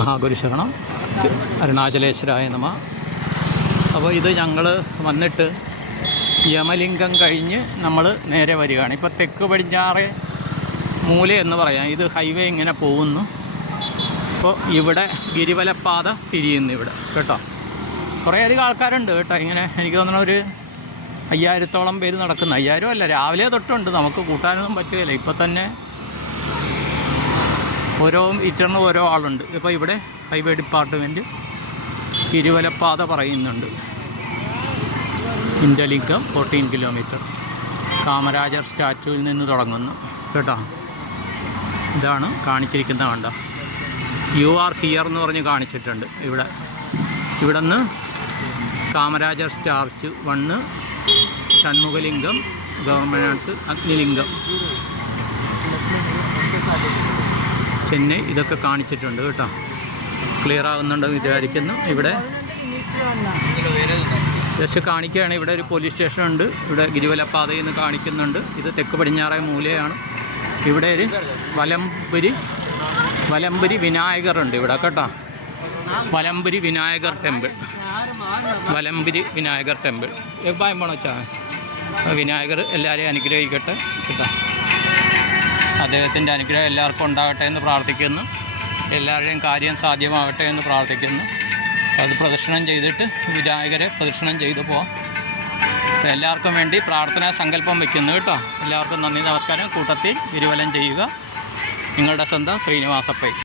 മഹാഗുരുശരണം അരുണാചലേശ്വരായ നമ. അപ്പോൾ ഇത് ഞങ്ങൾ വന്നിട്ട് യമലിംഗം കഴിഞ്ഞ് നമ്മൾ നേരെ വരികയാണ്. ഇപ്പോൾ തെക്ക് പടിഞ്ഞാറ് മൂല എന്ന് പറയാം. ഇത് ഹൈവേ ഇങ്ങനെ പോകുന്നു. അപ്പോൾ ഇവിടെ ഗിരിവലപ്പാത തിരിയുന്നു ഇവിടെ കേട്ടോ. കുറേയധികം ആൾക്കാരുണ്ട് കേട്ടോ. ഇങ്ങനെ എനിക്ക് തോന്നുന്ന ഒരു 5000-ഓളം പേര് നടക്കുന്നു. 5000 അല്ല, രാവിലെ തൊട്ടുണ്ട്. നമുക്ക് കൂട്ടാനൊന്നും പറ്റുകയില്ല. ഇപ്പം തന്നെ ഓരോ മീറ്ററിന് ഓരോ ആളുണ്ട്. ഇപ്പോൾ ഇവിടെ ഹൈവേ ഡിപ്പാർട്ട്മെൻറ്റ് ഗിരിവലപ്പാത പറയുന്നുണ്ട്. ഇൻഡലിംഗം 14 കിലോമീറ്റർ കാമരാജർ സ്റ്റാച്യുവിൽ നിന്ന് തുടങ്ങുന്നു കേട്ടോ. ഇതാണ് കാണിച്ചിരിക്കുന്ന കണ്ട യു ആർ ഹിയർ എന്ന് പറഞ്ഞ് കാണിച്ചിട്ടുണ്ട്. ഇവിടെ നിന്ന് കാമരാജർ സ്റ്റാച്യു 1, ഷൺമുഖലിംഗം, ഗവർണൻസ്, അഗ്നിലിംഗം, ചെന്നൈ, ഇതൊക്കെ കാണിച്ചിട്ടുണ്ട് കേട്ടോ. ക്ലിയർ ആകുന്നുണ്ടെന്ന് വിചാരിക്കുന്നു. ഇവിടെ ജസ്റ്റ് കാണിക്കുകയാണ്. ഇവിടെ ഒരു പോലീസ് സ്റ്റേഷൻ ഉണ്ട്. ഇവിടെ ഗിരിവലപ്പാതയിൽ നിന്ന് കാണിക്കുന്നുണ്ട്. ഇത് തെക്ക് പടിഞ്ഞാറേ മൂലയാണ്. ഇവിടെ ഒരു വലംപുരി വിനായകറുണ്ട് ഇവിടെ കേട്ടോ. വലംപുരി വിനായകർ ടെമ്പിൾ എപ്പായും പോണ വെച്ചാൽ വിനായകർ എല്ലാവരെയും അനുഗ്രഹിക്കട്ടെ കേട്ടോ. അദ്ദേഹത്തിൻ്റെ അനുഗ്രഹം എല്ലാവർക്കും ഉണ്ടാകട്ടെ എന്ന് പ്രാർത്ഥിക്കുന്നു. എല്ലാവരുടെയും കാര്യം സാധ്യമാകട്ടെ എന്ന് പ്രാർത്ഥിക്കുന്നു. അത് പ്രദക്ഷിണം ചെയ്തിട്ട് വിനായകരെ പ്രദക്ഷിണം ചെയ്തു പോവാം. എല്ലാവർക്കും വേണ്ടി പ്രാർത്ഥനാ സങ്കല്പം വയ്ക്കുന്നു കേട്ടോ. എല്ലാവർക്കും നന്ദി, നമസ്കാരം. കൂട്ടത്തിൽ ഗിരിവലം ചെയ്യുക. നിങ്ങളുടെ സ്വന്തം ശ്രീനിവാസപ്പൈ.